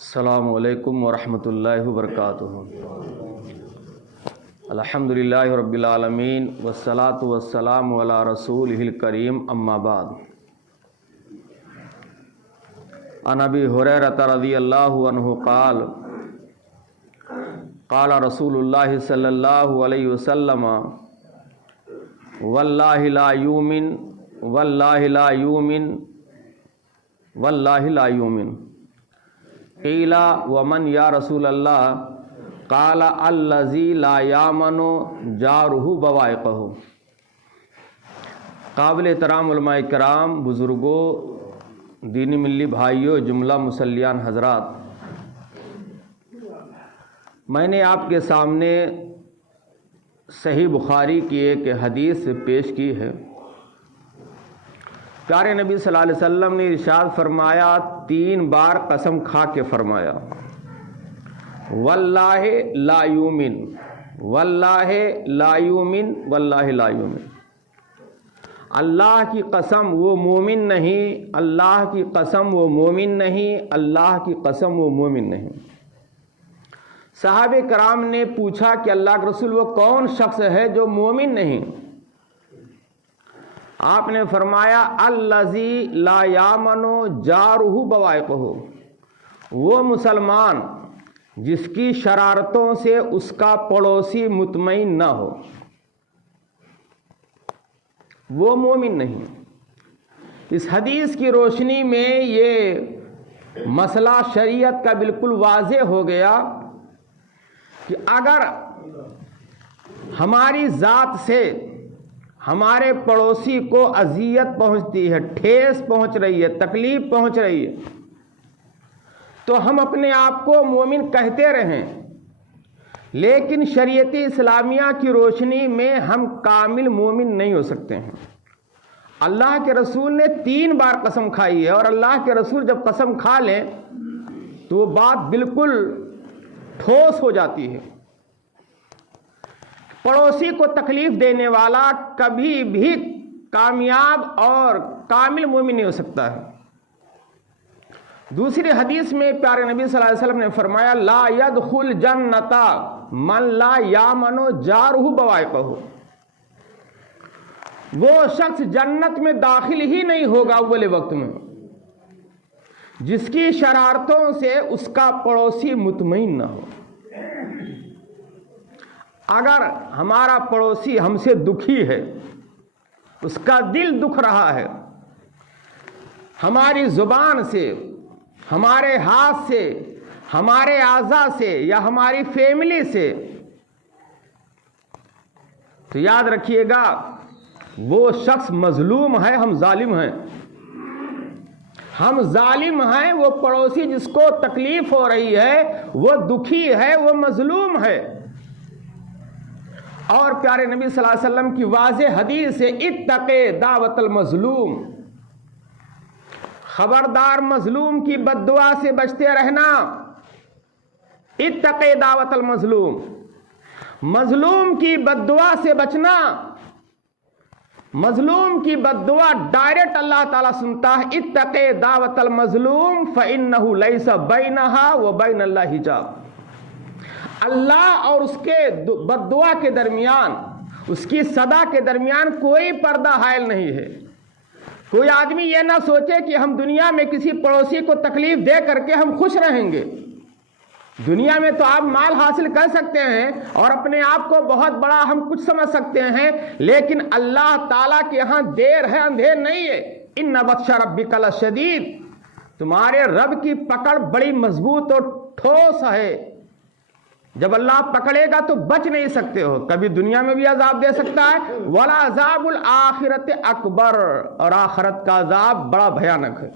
السلام علیکم ورحمۃ اللہ وبرکاتہ۔ الحمدللہ رب العالمین والصلاة والسلام علی رسولہ الکریم، اما بعد۔ عن ابی ہریرہ رضی اللہ عنہ قال قال رسول اللہ صلی اللہ علیہ وسلم واللہ لا یؤمن واللہ لا یؤمن واللہ لا یؤمن قیل ومن یا رسول اللہ قال الذی لا یامن جارہ بوائقہ۔ قابل احترام علماء کرام، بزرگوں، دینی ملی بھائیوں، جملہ مسلیان حضرات، میں نے آپ کے سامنے صحیح بخاری کی ایک حدیث پیش کی ہے۔ پیارے نبی صلی اللہ علیہ وسلم نے ارشاد فرمایا، 3 بار قسم کھا کے فرمایا، واللہ لا یؤمن واللہ لا یؤمن واللہ لا یؤمن۔ اللہ کی قسم وہ مومن نہیں، اللہ کی قسم وہ مومن نہیں، اللہ کی قسم وہ مومن نہیں۔ صحابہ کرام نے پوچھا کہ اللہ کے رسول وہ کون شخص ہے جو مومن نہیں؟ آپ نے فرمایا، الذی لا یامن جارہ بوائقہ، وہ مسلمان جس کی شرارتوں سے اس کا پڑوسی مطمئن نہ ہو، وہ مومن نہیں۔ اس حدیث کی روشنی میں یہ مسئلہ شریعت کا بالکل واضح ہو گیا کہ اگر ہماری ذات سے ہمارے پڑوسی کو اذیت پہنچتی ہے، ٹھیس پہنچ رہی ہے، تکلیف پہنچ رہی ہے، تو ہم اپنے آپ کو مومن کہتے رہیں، لیکن شریعت اسلامیہ کی روشنی میں ہم کامل مومن نہیں ہو سکتے ہیں۔ اللہ کے رسول نے 3 بار قسم کھائی ہے، اور اللہ کے رسول جب قسم کھا لیں تو وہ بات بالکل ٹھوس ہو جاتی ہے۔ پڑوسی کو تکلیف دینے والا کبھی بھی کامیاب اور کامل مومن نہیں ہو سکتا ہے۔ دوسری حدیث میں پیارے نبی صلی اللہ علیہ وسلم نے فرمایا، لا يدخل جنت من لا یامن جارہ بوائقہ۔ وہ شخص جنت میں داخل ہی نہیں ہوگا اول وقت میں جس کی شرارتوں سے اس کا پڑوسی مطمئن نہ ہو۔ اگر ہمارا پڑوسی ہم سے دکھی ہے، اس کا دل دکھ رہا ہے، ہماری زبان سے، ہمارے ہاتھ سے، ہمارے اعضاء سے یا ہماری فیملی سے، تو یاد رکھیے گا وہ شخص مظلوم ہے، ہم ظالم ہیں۔ ہم ظالم ہیں، وہ پڑوسی جس کو تکلیف ہو رہی ہے، وہ دکھی ہے، وہ مظلوم ہے۔ اور پیارے نبی صلی اللہ علیہ وسلم کی واضح حدیث ہے، اتق دعوت المظلوم، خبردار مظلوم کی بد دعا سے بچتے رہنا۔ اتق دعوت المظلوم، مظلوم کی بد دعا سے بچنا۔ مظلوم کی بد دعا ڈائریکٹ اللہ تعالیٰ سنتا ہے۔ اتق دعوت المظلوم فإنہ لیس بینہا وبین اللہ حجاب۔ اللہ اور اس کے بد دعا کے درمیان، اس کی صدا کے درمیان کوئی پردہ حائل نہیں ہے۔ کوئی آدمی یہ نہ سوچے کہ ہم دنیا میں کسی پڑوسی کو تکلیف دے کر کے ہم خوش رہیں گے۔ دنیا میں تو آپ مال حاصل کر سکتے ہیں اور اپنے آپ کو بہت بڑا ہم کچھ سمجھ سکتے ہیں، لیکن اللہ تعالیٰ کے ہاں دیر ہے، اندھیر نہیں ہے۔ ان بطش ربک لشدید، تمہارے رب کی پکڑ بڑی مضبوط اور ٹھوس ہے۔ جب اللہ پکڑے گا تو بچ نہیں سکتے ہو، کبھی دنیا میں بھی عذاب دے سکتا ہے، ولا عذاب الآخرت اکبر، اور آخرت کا عذاب بڑا بھیانک ہے۔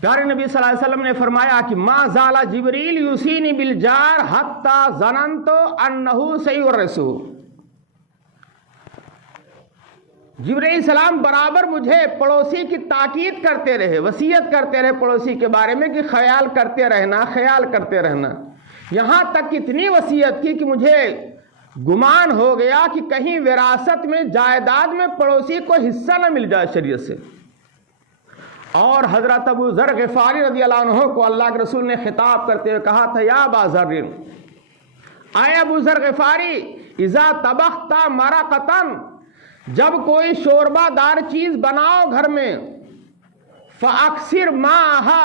پیارے نبی صلی اللہ علیہ وسلم نے فرمایا کہ ما زال جبریل یوصینی بالجار حتی ظننت انہ سیورثہ۔ جبرائیل السلام برابر مجھے پڑوسی کی تاکید کرتے رہے، وصیت کرتے رہے پڑوسی کے بارے میں کہ خیال کرتے رہنا، خیال کرتے رہنا۔ یہاں تک اتنی وصیت کی کہ مجھے گمان ہو گیا کہ کہیں وراثت میں، جائیداد میں پڑوسی کو حصہ نہ مل جائے شریعت سے۔ اور حضرت ابو ذر غفاری رضی اللہ عنہ کو اللہ کے رسول نے خطاب کرتے ہوئے کہا تھا یا ابا ذر، اے ابو ذر غفاری، اذا طبخت مرقۃ، جب کوئی شوربہ دار چیز بناؤ گھر میں، فاکثر ماءھا،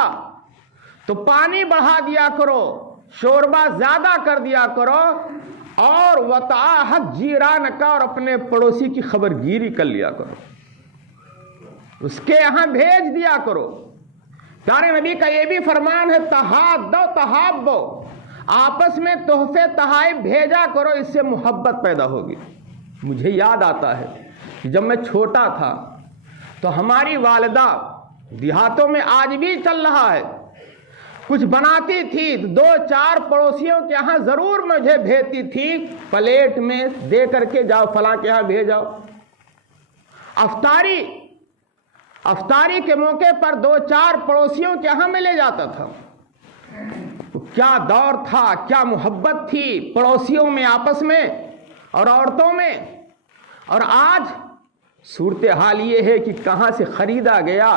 تو پانی بڑھا دیا کرو، شوربہ زیادہ کر دیا کرو، اور وتعاہد جیرانک، اور اپنے پڑوسی کی خبر گیری کر لیا کرو، اس کے یہاں بھیج دیا کرو۔ پیارے نبی کا یہ بھی فرمان ہے تحادو تحابو، آپس میں تحفے تحائف بھیجا کرو، اس سے محبت پیدا ہوگی۔ مجھے یاد آتا ہے کہ جب میں چھوٹا تھا تو ہماری والدہ، دیہاتوں میں آج بھی چل رہا ہے، کچھ بناتی تھی، 2-4 پڑوسیوں کے یہاں ضرور مجھے بھیجتی تھی، پلیٹ میں دے کر کے جاؤ فلاں کے یہاں بھیجاؤ۔ افطاری کے موقع پر 2-4 پڑوسیوں کے یہاں میں لے جاتا تھا۔ تو کیا دور تھا، کیا محبت تھی پڑوسیوں میں، آپس میں اور عورتوں میں۔ اور آج صورتحال یہ ہے کہ کہاں سے خریدا گیا،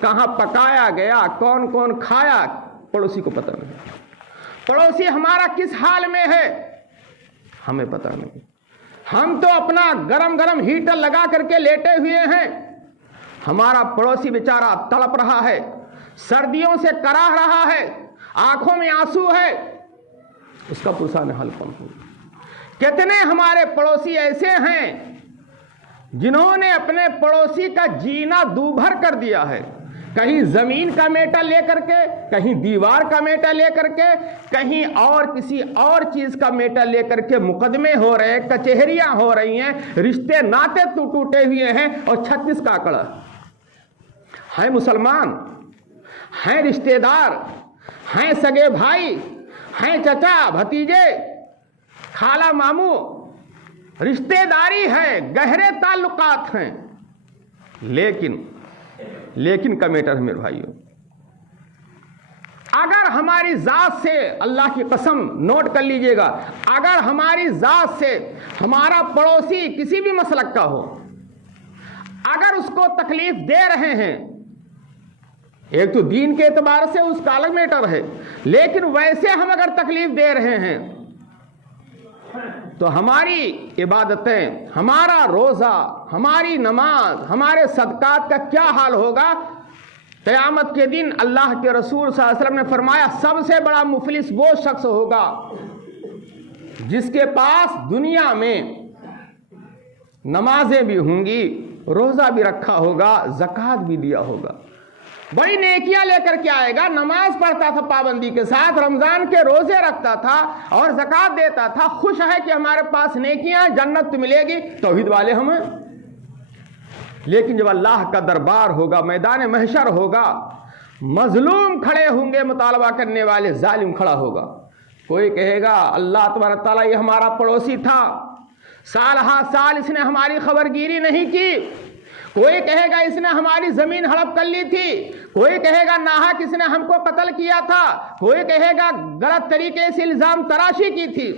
کہاں پکایا گیا، کون کون کھایا، پڑوسی کو پتہ نہیں۔ پڑوسی ہمارا کس حال میں ہے ہمیں پتہ نہیں۔ ہم تو اپنا گرم گرم ہیٹر لگا کر کے لیٹے ہوئے ہیں، ہمارا پڑوسی بیچارہ تڑپ رہا ہے، سردیوں سے کراہ رہا ہے، آنکھوں میں آنسو ہے، اس کا پرسان حل کون ہوگا۔ کتنے ہمارے پڑوسی ایسے ہیں جنہوں نے اپنے پڑوسی کا جینا دوبھر کر دیا ہے، کہیں زمین کا میٹا لے کر کے، کہیں دیوار کا میٹا لے کر کے، کہیں اور کسی اور چیز کا میٹا لے کر کے مقدمے ہو رہے ہیں، کچہریاں ہو رہی ہیں، رشتے ناطے ٹوٹے ہوئے ہیں، اور 36 کا آنکڑا ہیں۔ مسلمان ہیں، رشتے دار ہیں، سگے بھائی ہیں، چچا بھتیجے، خالہ ماموں، رشتے داری ہے، گہرے تعلقات ہیں، لیکن کمیٹر ہے میرے بھائیوں۔ اگر ہماری ذات سے، اللہ کی قسم نوٹ کر لیجئے گا، اگر ہماری ذات سے ہمارا پڑوسی کسی بھی مسلک کا ہو، اگر اس کو تکلیف دے رہے ہیں، ایک تو دین کے اعتبار سے اس کا الگ میٹر ہے، لیکن ویسے ہم اگر تکلیف دے رہے ہیں تو ہماری عبادتیں، ہمارا روزہ، ہماری نماز، ہمارے صدقات کا کیا حال ہوگا۔ قیامت کے دن اللہ کے رسول صلی اللہ علیہ وسلم نے فرمایا سب سے بڑا مفلس وہ شخص ہوگا جس کے پاس دنیا میں نمازیں بھی ہوں گی، روزہ بھی رکھا ہوگا، زکوٰۃ بھی دیا ہوگا، بڑی نیکیاں لے کر کے آئے گا، نماز پڑھتا تھا پابندی کے ساتھ، رمضان کے روزے رکھتا تھا اور زکوٰۃ دیتا تھا، خوش ہے کہ ہمارے پاس نیکیاں، جنت تو ملے گی، توحید والے ہمیں۔ لیکن جب اللہ کا دربار ہوگا، میدان محشر ہوگا، مظلوم کھڑے ہوں گے، مطالبہ کرنے والے، ظالم کھڑا ہوگا، کوئی کہے گا اللہ تبارک تعالیٰ یہ ہمارا پڑوسی تھا، سال ہا سال اس نے ہماری خبر گیری نہیں کی، کوئی کہے گا اس نے ہماری زمین ہڑپ کر لی تھی، کوئی کہے گا ناحق اس نے ہم کو قتل کیا تھا، کوئی کہے گا غلط طریقے سے الزام تراشی کی تھی،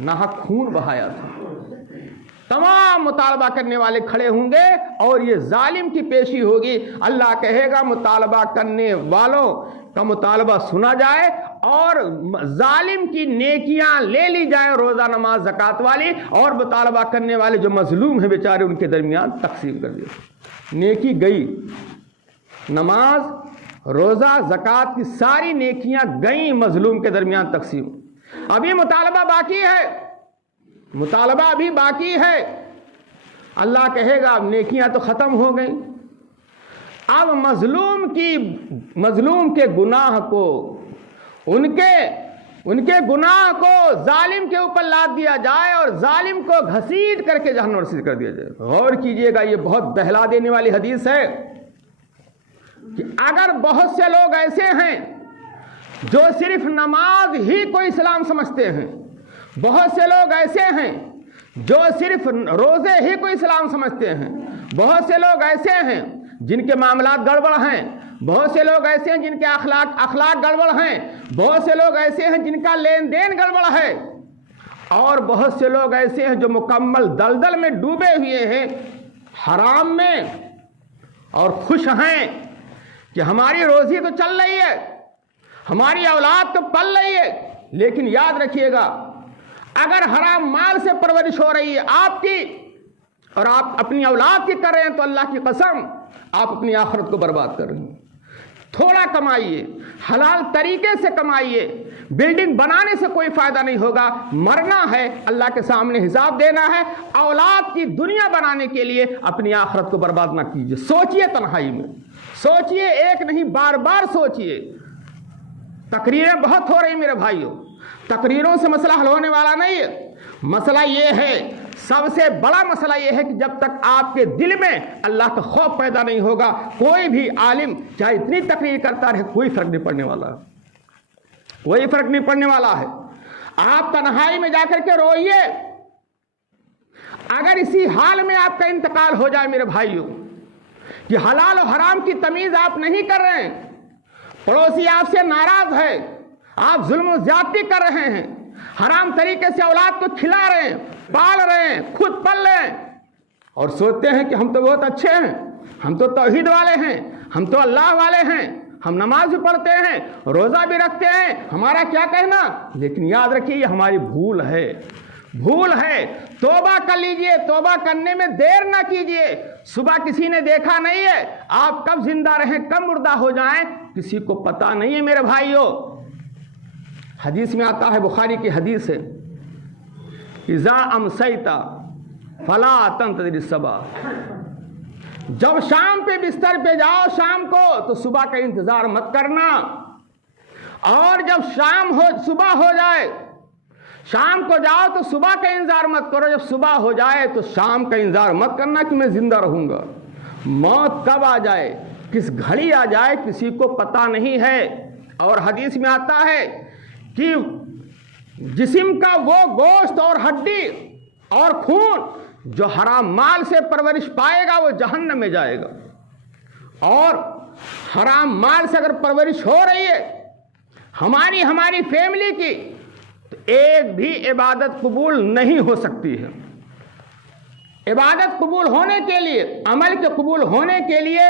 ناحق خون بہایا تھا۔ تمام مطالبہ کرنے والے کھڑے ہوں گے اور یہ ظالم کی پیشی ہوگی۔ اللہ کہے گا مطالبہ کرنے والوں کا مطالبہ سنا جائے اور ظالم کی نیکیاں لے لی جائیں، روزہ نماز زکوٰۃ والی، اور مطالبہ کرنے والے جو مظلوم ہیں بیچارے ان کے درمیان تقسیم کر دیا۔ نیکی گئی، نماز روزہ زکوٰۃ کی ساری نیکیاں گئیں، مظلوم کے درمیان تقسیم۔ ابھی مطالبہ باقی ہے، مطالبہ ابھی باقی ہے۔ اللہ کہے گا اب نیکیاں تو ختم ہو گئیں، اب مظلوم کے گناہ کو، ان کے گناہ کو ظالم کے اوپر لاد دیا جائے اور ظالم کو گھسیٹ کر کے جہنم رسید کر دیا جائے۔ غور کیجئے گا، یہ بہت بہلا دینے والی حدیث ہے کہ اگر بہت سے لوگ ایسے ہیں جو صرف نماز ہی کو اسلام سمجھتے ہیں، بہت سے لوگ ایسے ہیں جو صرف روزے ہی کو اسلام سمجھتے ہیں، بہت سے لوگ ایسے ہیں جن کے معاملات گڑبڑ ہیں، بہت سے لوگ ایسے ہیں جن کے اخلاق گڑبڑ ہیں، بہت سے لوگ ایسے ہیں جن کا لین دین گڑبڑ ہے، اور بہت سے لوگ ایسے ہیں جو مکمل دلدل میں ڈوبے ہوئے ہیں، حرام میں اور خوش ہیں کہ ہماری روزی تو چل رہی ہے، ہماری اولاد تو پل رہی ہے، لیکن یاد رکھیے گا اگر حرام مال سے پرورش ہو رہی ہے آپ کی اور آپ اپنی اولاد کی کر رہے ہیں تو اللہ کی قسم آپ اپنی آخرت کو برباد کر رہے ہیں۔ تھوڑا کمائیے، حلال طریقے سے کمائیے، بلڈنگ بنانے سے کوئی فائدہ نہیں ہوگا، مرنا ہے، اللہ کے سامنے حساب دینا ہے۔ اولاد کی دنیا بنانے کے لیے اپنی آخرت کو برباد نہ کیجیے۔ سوچئے تنہائی میں، سوچئے، ایک نہیں بار بار سوچئے۔ تقریریں بہت ہو رہی میرے بھائیوں، تقریروں سے مسئلہ حل ہونے والا نہیں ہے۔ مسئلہ یہ ہے، سب سے بڑا مسئلہ یہ ہے کہ جب تک آپ کے دل میں اللہ کا خوف پیدا نہیں ہوگا، کوئی بھی عالم چاہے اتنی تقریر کرتا رہے، کوئی فرق نہیں پڑنے والا، کوئی فرق نہیں پڑنے والا ہے۔ آپ تنہائی میں جا کر کے روئیے۔ اگر اسی حال میں آپ کا انتقال ہو جائے میرے بھائیوں کہ حلال و حرام کی تمیز آپ نہیں کر رہے ہیں، پڑوسی آپ سے ناراض ہے، آپ ظلم و زیادتی کر رہے ہیں، حرام طریقے سے اولاد کو کھلا رہے ہیں، پال رہے ہیں، خود پل رہے ہیں، اور سوچتے ہیں کہ ہم تو بہت اچھے ہیں، ہم تو توحید والے ہیں، ہم تو اللہ والے ہیں، ہم نماز بھی پڑھتے ہیں، روزہ بھی رکھتے ہیں، ہمارا کیا کہنا۔ لیکن یاد رکھیے یہ ہماری بھول ہے، بھول ہے۔ توبہ کر لیجئے، توبہ کرنے میں دیر نہ کیجئے۔ صبح کسی نے دیکھا نہیں ہے، آپ کب زندہ رہیں کب مردہ ہو جائیں کسی کو پتا نہیں ہے میرے بھائیوں۔ حدیث میں آتا ہے، بخاری کی حدیث ہے، اذا امسیت فلا تنتظر الصباح، جب شام پہ بستر پہ جاؤ شام کو تو صبح کا انتظار مت کرنا، اور جب صبح ہو جائے، شام کو جاؤ تو صبح کا انتظار مت کرو، جب صبح ہو جائے تو شام کا انتظار مت کرنا کہ میں زندہ رہوں گا۔ موت کب آ جائے، کس گھڑی آ جائے کسی کو پتا نہیں ہے۔ اور حدیث میں آتا ہے کہ جسم کا وہ گوشت اور ہڈی اور خون جو حرام مال سے پرورش پائے گا وہ جہنم میں جائے گا، اور حرام مال سے اگر پرورش ہو رہی ہے ہماری فیملی کی تو ایک بھی عبادت قبول نہیں ہو سکتی ہے۔ عبادت قبول ہونے کے لیے، عمل کے قبول ہونے کے لیے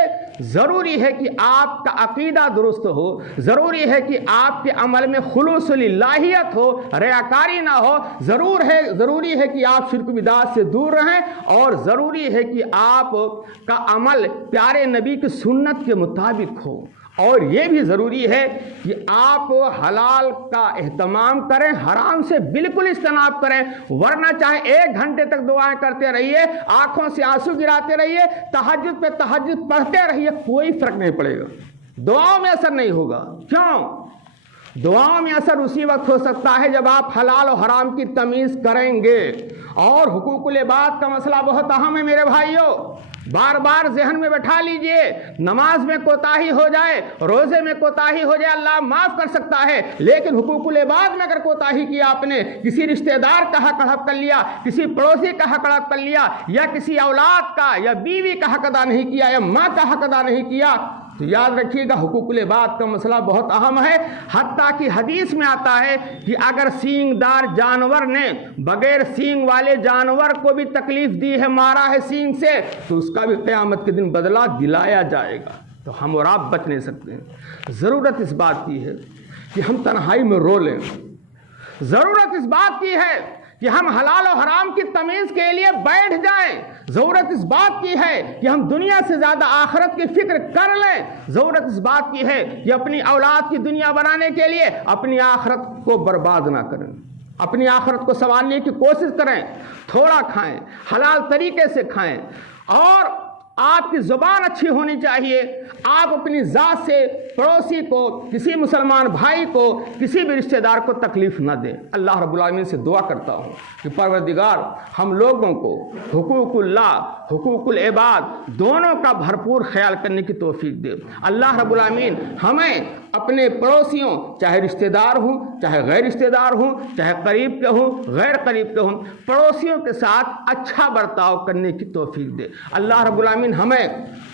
ضروری ہے کہ آپ کا عقیدہ درست ہو، ضروری ہے کہ آپ کے عمل میں خلوص للہیت ہو، ریاکاری نہ ہو، ضروری ہے کہ آپ شرک بدعت سے دور رہیں، اور ضروری ہے کہ آپ کا عمل پیارے نبی کی سنت کے مطابق ہو، اور یہ بھی ضروری ہے کہ آپ حلال کا اہتمام کریں، حرام سے بالکل اجتناب کریں، ورنہ چاہے 1 گھنٹے تک دعائیں کرتے رہیے، آنکھوں سے آنسو گراتے رہیے، تہجد پہ تہجد پڑھتے رہیے، کوئی فرق نہیں پڑے گا، دعاؤں میں اثر نہیں ہوگا۔ کیوں؟ دعاؤں میں اثر اسی وقت ہو سکتا ہے جب آپ حلال و حرام کی تمیز کریں گے۔ اور حقوق العباد کا مسئلہ بہت اہم ہے میرے بھائیوں، بار بار ذہن میں بٹھا لیجئے۔ نماز میں کوتاہی ہو جائے، روزے میں کوتاہی ہو جائے، اللہ معاف کر سکتا ہے، لیکن حقوق العباد میں اگر کوتاہی کیا آپ نے، کسی رشتہ دار کا حق ہڑپ کر لیا، کسی پڑوسی کا حق ہڑپ کر لیا، یا کسی اولاد کا یا بیوی کا حق ادا نہیں کیا، یا ماں کا حق ادا نہیں کیا، تو یاد رکھیے گا حقوق العباد کا مسئلہ بہت اہم ہے۔ حتیٰ کہ حدیث میں آتا ہے کہ اگر سینگ دار جانور نے بغیر سینگ والے جانور کو بھی تکلیف دی ہے، مارا ہے سینگ سے، تو اس کا بھی قیامت کے دن بدلہ دلایا جائے گا۔ تو ہم اور آپ بچ نہیں سکتے ہیں۔ ضرورت اس بات کی ہے کہ ہم تنہائی میں رو لیں، ضرورت اس بات کی ہے کہ ہم حلال و حرام کی تمیز کے لیے بیٹھ جائیں، ضرورت اس بات کی ہے کہ ہم دنیا سے زیادہ آخرت کی فکر کر لیں، ضرورت اس بات کی ہے کہ اپنی اولاد کی دنیا بنانے کے لیے اپنی آخرت کو برباد نہ کریں، اپنی آخرت کو سنوارنے کی کوشش کریں، تھوڑا کھائیں، حلال طریقے سے کھائیں، اور آپ کی زبان اچھی ہونی چاہیے، آپ اپنی ذات سے پڑوسی کو، کسی مسلمان بھائی کو، کسی بھی رشتہ دار کو تکلیف نہ دیں۔ اللہ رب العالمین سے دعا کرتا ہوں کہ پروردگار ہم لوگوں کو حقوق اللہ، حقوق العباد دونوں کا بھرپور خیال کرنے کی توفیق دے۔ اللہ رب العالمین ہمیں اپنے پڑوسیوں، چاہے رشتہ دار ہوں، چاہے غیر رشتہ دار ہوں، چاہے قریب کے ہوں، غیر قریب کے ہوں، پڑوسیوں کے ساتھ اچھا برتاؤ کرنے کی توفیق دے۔ اللہ رب العالمین ہمیں